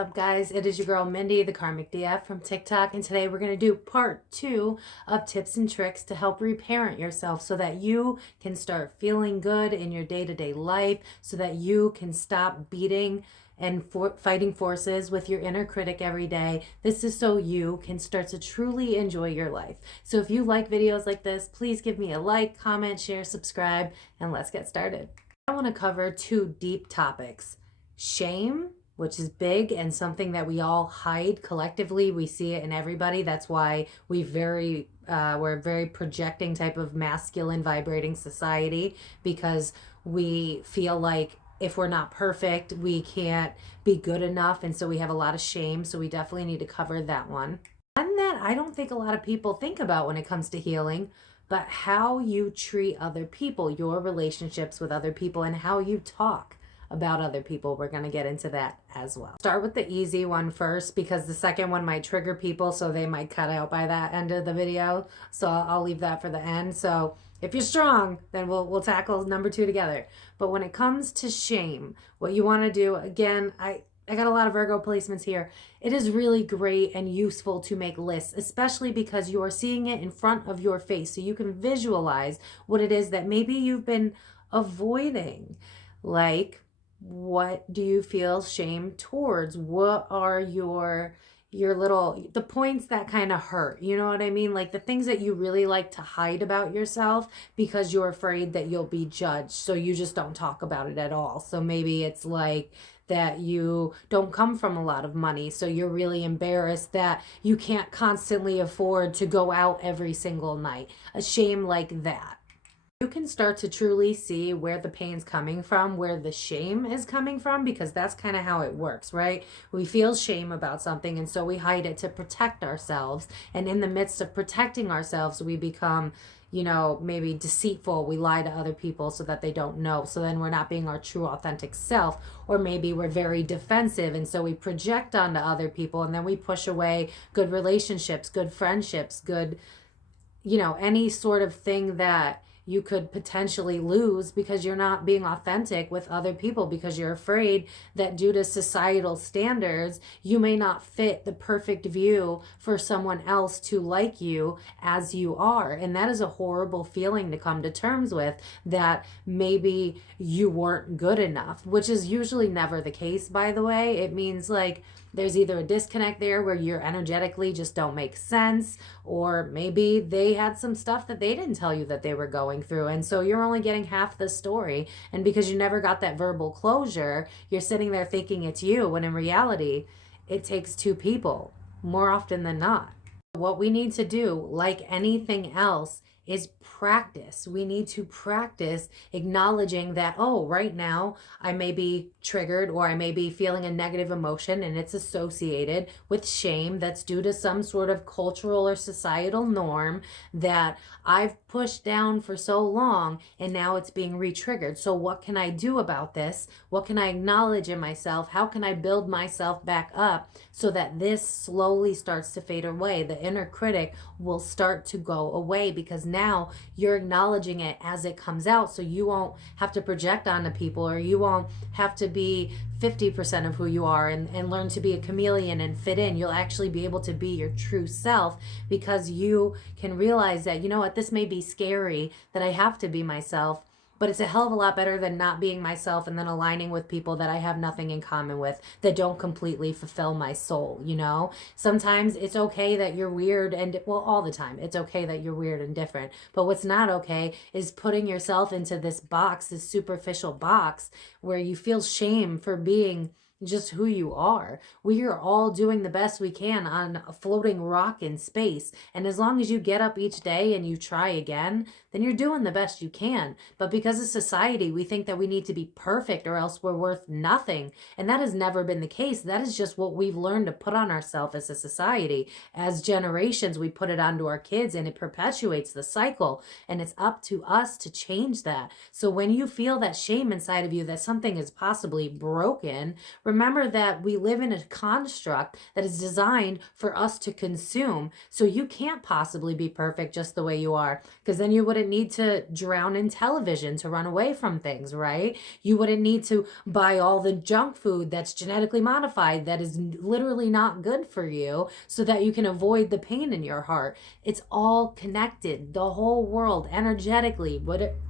What's up, guys? It is your girl Mindy, the Karmic DF from TikTok, and today we're going to do part 2 of tips and tricks to help reparent yourself so that you can start feeling good in your day-to-day life, so that you can stop beating and fighting forces with your inner critic every day. This is so you can start to truly enjoy your life. So if you like videos like this, please give me a like, comment, share, subscribe, and let's get started. I want to cover 2 deep topics: shame, which is big and something that we all hide collectively. We see it in everybody. That's why we're a very projecting type of masculine vibrating society, because we feel like if we're not perfect, we can't be good enough. And so we have a lot of shame. So we definitely need to cover that one. One that I don't think a lot of people think about when it comes to healing, but how you treat other people, your relationships with other people, and how you talk about other people. We're going to get into that as well. Start with the easy one first, because the second one might trigger people, so they might cut out by that end of the video. So I'll leave that for the end. So if you're strong, then we'll tackle number 2 together. But when it comes to shame, what you want to do, again, I got a lot of Virgo placements here. It is really great and useful to make lists, especially because you are seeing it in front of your face. So you can visualize what it is that maybe you've been avoiding. Like, what do you feel shame towards? What are your the points that kind of hurt? You know what I mean? Like the things that you really like to hide about yourself because you're afraid that you'll be judged. So you just don't talk about it at all. So maybe it's like that you don't come from a lot of money, so you're really embarrassed that you can't constantly afford to go out every single night. A shame like that. You can start to truly see where the pain's coming from, where the shame is coming from, because that's kind of how it works, right? We feel shame about something, and so we hide it to protect ourselves. And in the midst of protecting ourselves, we become, maybe deceitful. We lie to other people so that they don't know. So then we're not being our true, authentic self. Or maybe we're very defensive, and so we project onto other people, and then we push away good relationships, good friendships, good, any sort of thing that you could potentially lose because you're not being authentic with other people, because you're afraid that due to societal standards, you may not fit the perfect view for someone else to like you as you are. And that is a horrible feeling to come to terms with, that maybe you weren't good enough, which is usually never the case, by the way. It means like there's either a disconnect there where you're energetically just don't make sense, or maybe they had some stuff that they didn't tell you that they were going through, and so you're only getting half the story. And because you never got that verbal closure, you're sitting there thinking it's you, when in reality it takes 2 people more often than not. What we need to do, like anything else, is practice. We need to practice acknowledging that, oh, right now I may be triggered, or I may be feeling a negative emotion, and it's associated with shame that's due to some sort of cultural or societal norm that I've pushed down for so long, and now it's being re-triggered. So what can I do about this? What can I acknowledge in myself? How can I build myself back up so that this slowly starts to fade away? The inner critic will start to go away, because now you're acknowledging it as it comes out, so you won't have to project onto people, or you won't have to be 50% of who you are and learn to be a chameleon and fit in. You'll actually be able to be your true self, because you can realize that, you know what, this may be scary that I have to be myself, but it's a hell of a lot better than not being myself and then aligning with people that I have nothing in common with, that don't completely fulfill my soul, Sometimes it's okay that you're weird, and, well, all the time, it's okay that you're weird and different. But what's not okay is putting yourself into this box, this superficial box, where you feel shame for being just who you are. We are all doing the best we can on a floating rock in space. And as long as you get up each day and you try again, then you're doing the best you can. But because of society, we think that we need to be perfect or else we're worth nothing. And that has never been the case. That is just what we've learned to put on ourselves as a society. As generations, we put it onto our kids, and it perpetuates the cycle. And it's up to us to change that. So when you feel that shame inside of you that something is possibly broken, Remember that we live in a construct that is designed for us to consume. So you can't possibly be perfect just the way you are, because then you wouldn't need to drown in television to run away from things, right? You wouldn't need to buy all the junk food that's genetically modified that is literally not good for you so that you can avoid the pain in your heart. It's all connected. The whole world, energetically,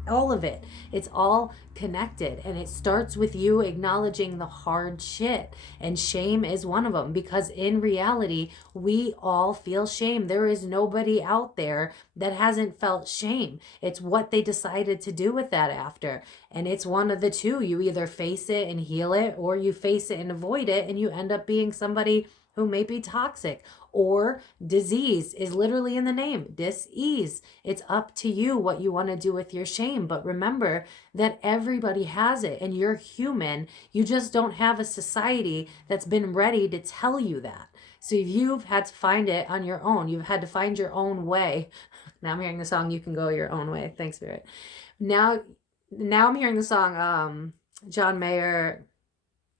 all of it, it's all connected. And it starts with you acknowledging the hard shit. And shame is one of them, because in reality, we all feel shame. There is nobody out there that hasn't felt shame. It's what they decided to do with that after. And it's one of the two. You either face it and heal it, or you face it and avoid it, and you end up being somebody who may be toxic. Or disease is literally in the name, dis-ease. It's up to you what you want to do with your shame. But remember that everybody has it, and you're human. You just don't have a society that's been ready to tell you that. So you've had to find it on your own. You've had to find your own way. Now I'm hearing the song, You Can Go Your Own Way. Thanks, Spirit. Now I'm hearing the song, John Mayer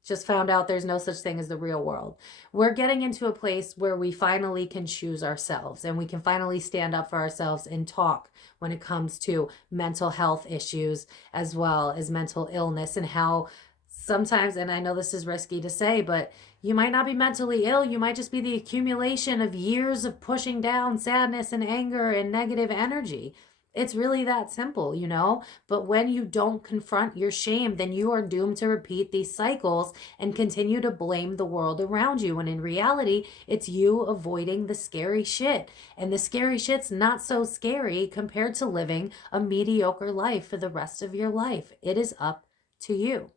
just found out there's no such thing as the real world. We're getting into a place where we finally can choose ourselves, and we can finally stand up for ourselves and talk when it comes to mental health issues as well as mental illness, and how sometimes, and I know this is risky to say, but you might not be mentally ill. You might just be the accumulation of years of pushing down sadness and anger and negative energy. It's really that simple, you know? But when you don't confront your shame, then you are doomed to repeat these cycles and continue to blame the world around you. When in reality, it's you avoiding the scary shit. And the scary shit's not so scary compared to living a mediocre life for the rest of your life. It is up to you.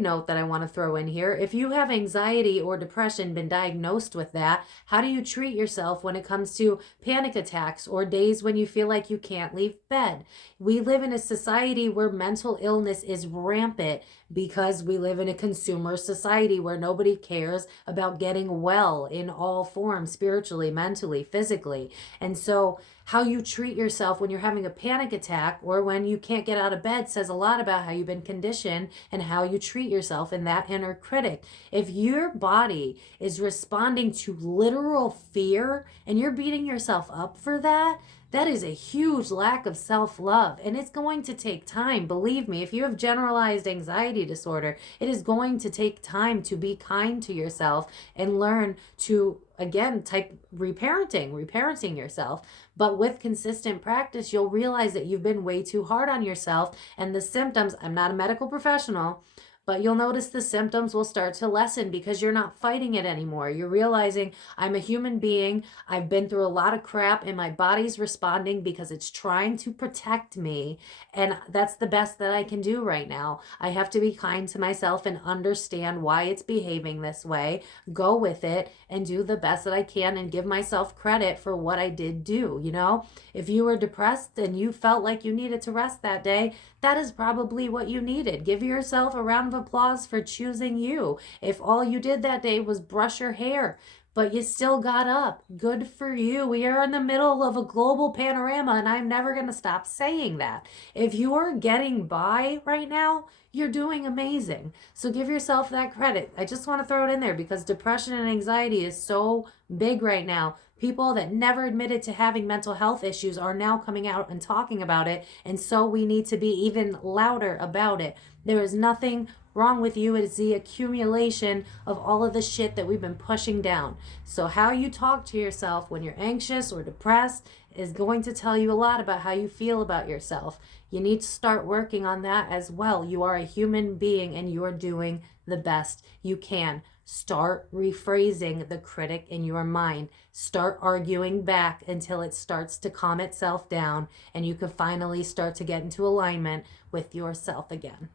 Note that I want to throw in here: if you have anxiety or depression, been diagnosed with that, how do you treat yourself when it comes to panic attacks or days when you feel like you can't leave bed? We live in a society where mental illness is rampant because we live in a consumer society where nobody cares about getting well in all forms, spiritually, mentally, physically. And so how you treat yourself when you're having a panic attack or when you can't get out of bed says a lot about how you've been conditioned and how you treat yourself in that inner critic. If your body is responding to literal fear and you're beating yourself up for that, that is a huge lack of self-love, and it's going to take time. Believe me, if you have generalized anxiety disorder, it is going to take time to be kind to yourself and learn to, again, type reparenting yourself. But with consistent practice, you'll realize that you've been way too hard on yourself, and the symptoms, I'm not a medical professional, but you'll notice the symptoms will start to lessen because you're not fighting it anymore. You're realizing, I'm a human being. I've been through a lot of crap and my body's responding because it's trying to protect me. And that's the best that I can do right now. I have to be kind to myself and understand why it's behaving this way, go with it, and do the best that I can and give myself credit for what I did do. You know, if you were depressed and you felt like you needed to rest that day, that is probably what you needed. Give yourself a round of applause for choosing you. If all you did that day was brush your hair, but you still got up, good for you. We are in the middle of a global panorama, and I'm never going to stop saying that. If you are getting by right now, you're doing amazing. So give yourself that credit. I just want to throw it in there because depression and anxiety is so big right now. People that never admitted to having mental health issues are now coming out and talking about it. And so we need to be even louder about it. There is nothing wrong with you. It's the accumulation of all of the shit that we've been pushing down. So how you talk to yourself when you're anxious or depressed is going to tell you a lot about how you feel about yourself. You need to start working on that as well. You are a human being and you're doing the best you can. Start rephrasing the critic in your mind. Start arguing back until it starts to calm itself down and you can finally start to get into alignment with yourself again.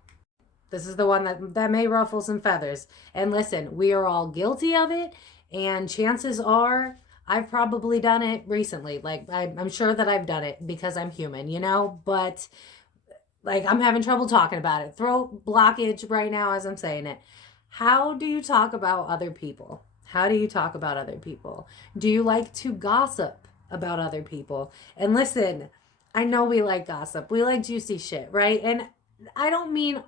This is the one that may ruffle some feathers. And listen, we are all guilty of it, and chances are I've probably done it recently. Like, I'm sure that I've done it because I'm human, you know? But, like, I'm having trouble talking about it. Throat blockage right now as I'm saying it. How do you talk about other people? How do you talk about other people? Do you like to gossip about other people? And listen, I know we like gossip. We like juicy shit, right? And I don't mean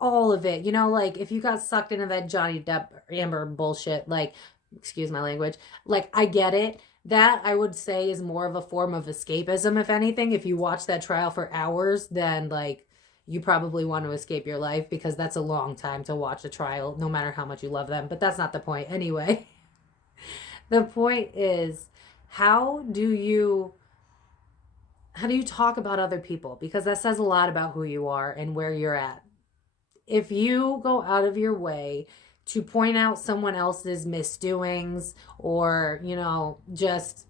all of it, you know, like if you got sucked into that Johnny Depp Amber bullshit, like, excuse my language, like I get it. That I would say is more of a form of escapism, if anything. If you watch that trial for hours, then like you probably want to escape your life, because that's a long time to watch a trial, no matter how much you love them. But that's not the point anyway. The point is, how do you talk about other people? Because that says a lot about who you are and where you're at. If you go out of your way to point out someone else's misdoings, or, you know, just,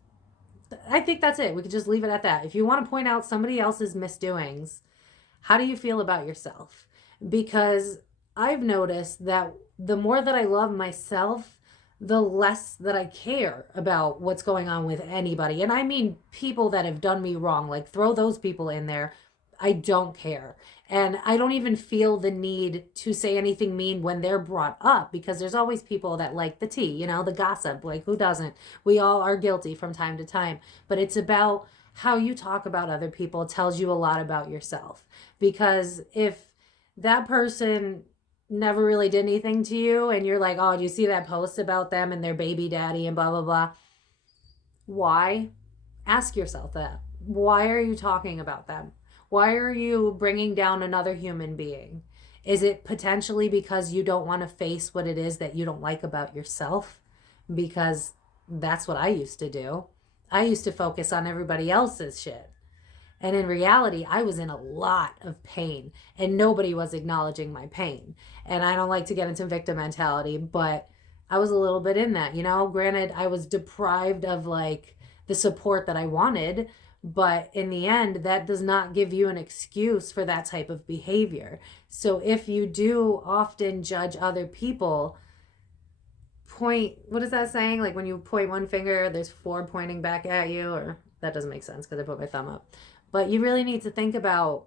I think that's it. We could just leave it at that. If you want to point out somebody else's misdoings, how do you feel about yourself? Because I've noticed that the more that I love myself, the less that I care about what's going on with anybody. And I mean people that have done me wrong, like throw those people in there. I don't care. And I don't even feel the need to say anything mean when they're brought up, because there's always people that like the tea, you know, the gossip. Like, who doesn't? We all are guilty from time to time. But it's about how you talk about other people tells you a lot about yourself. Because if that person never really did anything to you and you're like, oh, do you see that post about them and their baby daddy and blah, blah, blah? Why? Ask yourself that. Why are you talking about them? Why are you bringing down another human being? Is it potentially because you don't want to face what it is that you don't like about yourself? Because that's what I used to do. I used to focus on everybody else's shit. And in reality, I was in a lot of pain and nobody was acknowledging my pain. And I don't like to get into victim mentality, but I was a little bit in that, you know. Granted, I was deprived of like the support that I wanted, but in the end, that does not give you an excuse for that type of behavior. So if you do often judge other people, point, what is that saying? Like when you point one finger, there's four pointing back at you, or that doesn't make sense because I put my thumb up. But you really need to think about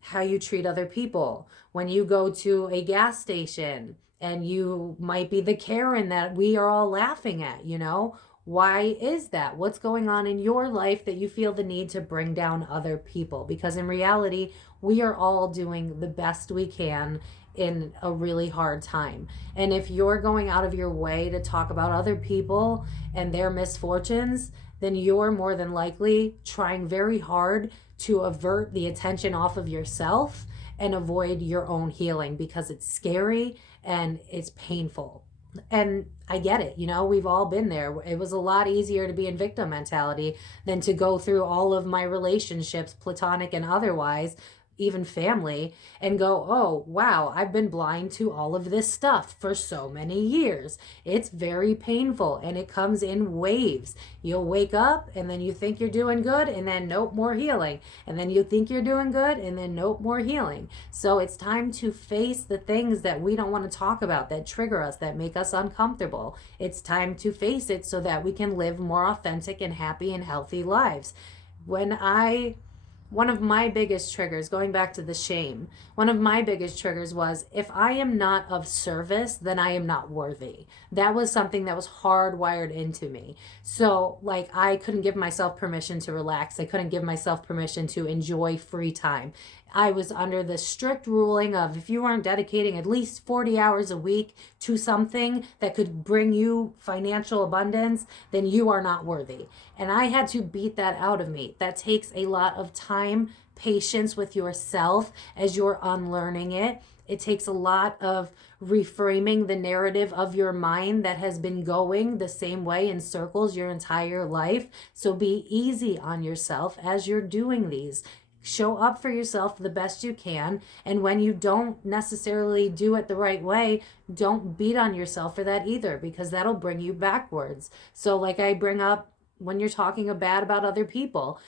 how you treat other people. When you go to a gas station and you might be the Karen that we are all laughing at, you know? Why is that? What's going on in your life that you feel the need to bring down other people? Because in reality, we are all doing the best we can in a really hard time. And if you're going out of your way to talk about other people and their misfortunes, then you're more than likely trying very hard to avert the attention off of yourself and avoid your own healing, because it's scary and it's painful. And I get it, you know, we've all been there. It was a lot easier to be in victim mentality than to go through all of my relationships, platonic and otherwise, even family, and go, oh, wow, I've been blind to all of this stuff for so many years. It's very painful and it comes in waves. You'll wake up and then you think you're doing good and then nope, more healing. And then you think you're doing good and then nope, more healing. So it's time to face the things that we don't want to talk about, that trigger us, that make us uncomfortable. It's time to face it so that we can live more authentic and happy and healthy lives. One of my biggest triggers, going back to the shame, one of my biggest triggers was, if I am not of service, then I am not worthy. That was something that was hardwired into me. So like I couldn't give myself permission to relax. I couldn't give myself permission to enjoy free time. I was under the strict ruling of, if you aren't dedicating at least 40 hours a week to something that could bring you financial abundance, then you are not worthy. And I had to beat that out of me. That takes a lot of time, patience with yourself as you're unlearning it. It takes a lot of reframing the narrative of your mind that has been going the same way in circles your entire life. So be easy on yourself as you're doing these. Show up for yourself the best you can. And when you don't necessarily do it the right way, don't beat on yourself for that either, because that'll bring you backwards. So like I bring up, when you're talking bad about other people,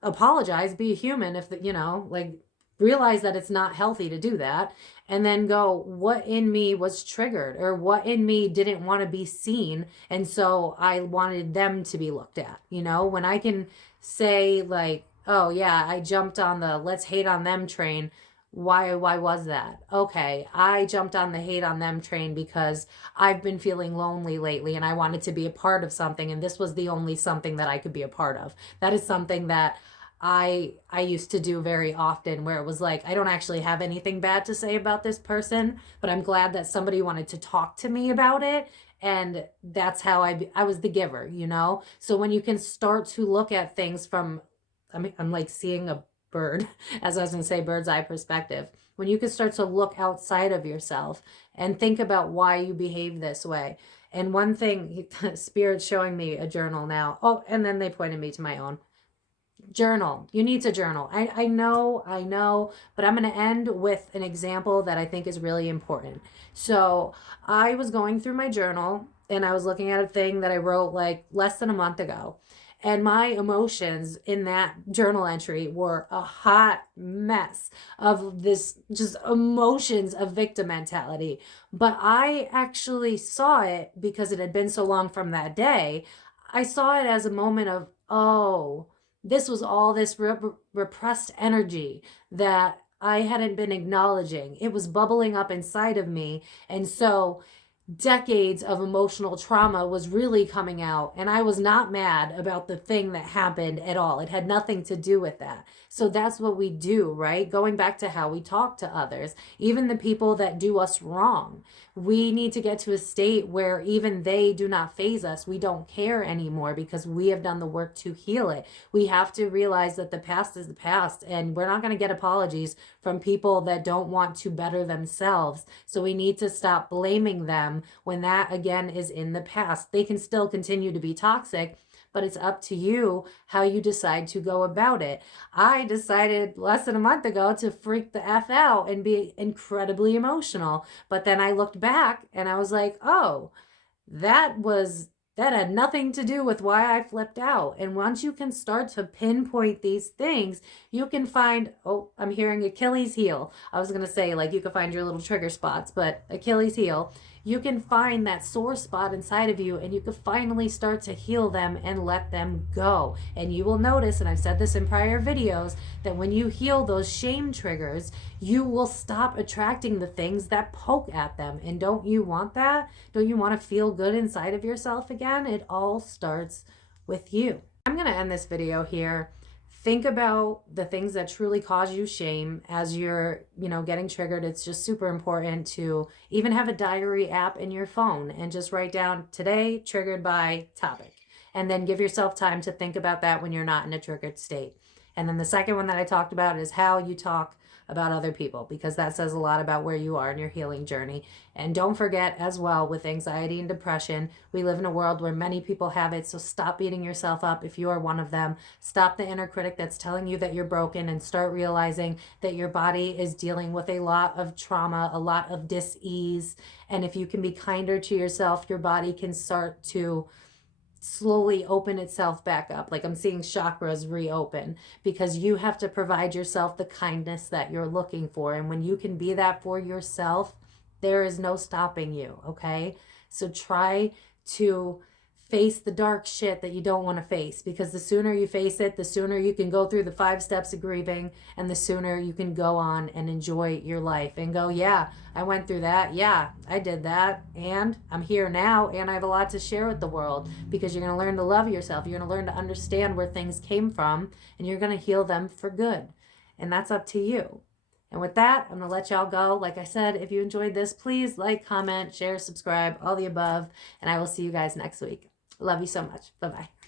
apologize, be a human. If the, you know, like realize that it's not healthy to do that, and then go, what in me was triggered, or what in me didn't want to be seen, and so I wanted them to be looked at. You know, when I can say like, oh yeah, I jumped on the let's hate on them train. Why was that? Okay, I jumped on the hate on them train because I've been feeling lonely lately and I wanted to be a part of something, and this was the only something that I could be a part of. That is something that I used to do very often, where it was like, I don't actually have anything bad to say about this person, but I'm glad that somebody wanted to talk to me about it. And that's how I was the giver, you know? So when you can start to look at things from, I'm like seeing a bird, as I was going to say, bird's eye perspective. When you can start to look outside of yourself and think about why you behave this way. And one thing, Spirit's showing me a journal now. Oh, and then they pointed me to my own. Journal. You need to journal. I know, but I'm going to end with an example that I think is really important. So I was going through my journal and I was looking at a thing that I wrote like less than a month ago. And my emotions in that journal entry were a hot mess of this just emotions of victim mentality. But I actually saw it because it had been so long from that day. I saw it as a moment of, oh, this was all this repressed energy that I hadn't been acknowledging. It was bubbling up inside of me. And so decades of emotional trauma was really coming out, and I was not mad about the thing that happened at all. It had nothing to do with that. So that's what we do, right? Going back to how we talk to others, even the people that do us wrong. We need to get to a state where even they do not faze us. We don't care anymore because we have done the work to heal it. We have to realize that the past is the past, and we're not going to get apologies from people that don't want to better themselves. So we need to stop blaming them when that again is in the past. They can still continue to be toxic, but it's up to you how you decide to go about it. I decided less than a month ago to freak the F out and be incredibly emotional. But then I looked back and I was like, oh, that had nothing to do with why I flipped out. And once you can start to pinpoint these things, you can find, oh, I'm hearing Achilles heel. I was going to say, like, you can find your little trigger spots, but Achilles heel. You can find that sore spot inside of you, and you can finally start to heal them and let them go. And you will notice, and I've said this in prior videos, that when you heal those shame triggers, you will stop attracting the things that poke at them. And don't you want that? Don't you want to feel good inside of yourself again? It all starts with you. I'm going to end this video here. Think about the things that truly cause you shame as you're, getting triggered. It's just super important to even have a diary app in your phone and just write down today triggered by topic. And then give yourself time to think about that when you're not in a triggered state. And then the second one that I talked about is how you talk about other people, because that says a lot about where you are in your healing journey. And don't forget as well, with anxiety and depression, we live in a world where many people have it. So stop beating yourself up if you are one of them. Stop the inner critic that's telling you that you're broken, and start realizing that your body is dealing with a lot of trauma, a lot of dis-ease. And if you can be kinder to yourself, your body can start to slowly open itself back up. Like I'm seeing chakras reopen, because you have to provide yourself the kindness that you're looking for. And when you can be that for yourself, there is no stopping you. Okay. So try to face the dark shit that you don't want to face, because the sooner you face it, the sooner you can go through the 5 steps of grieving, and the sooner you can go on and enjoy your life and go, yeah, I went through that. Yeah, I did that. And I'm here now, and I have a lot to share with the world, because you're going to learn to love yourself. You're going to learn to understand where things came from, and you're going to heal them for good. And that's up to you. And with that, I'm going to let y'all go. Like I said, if you enjoyed this, please like, comment, share, subscribe, all the above, and I will see you guys next week. Love you so much. Bye-bye.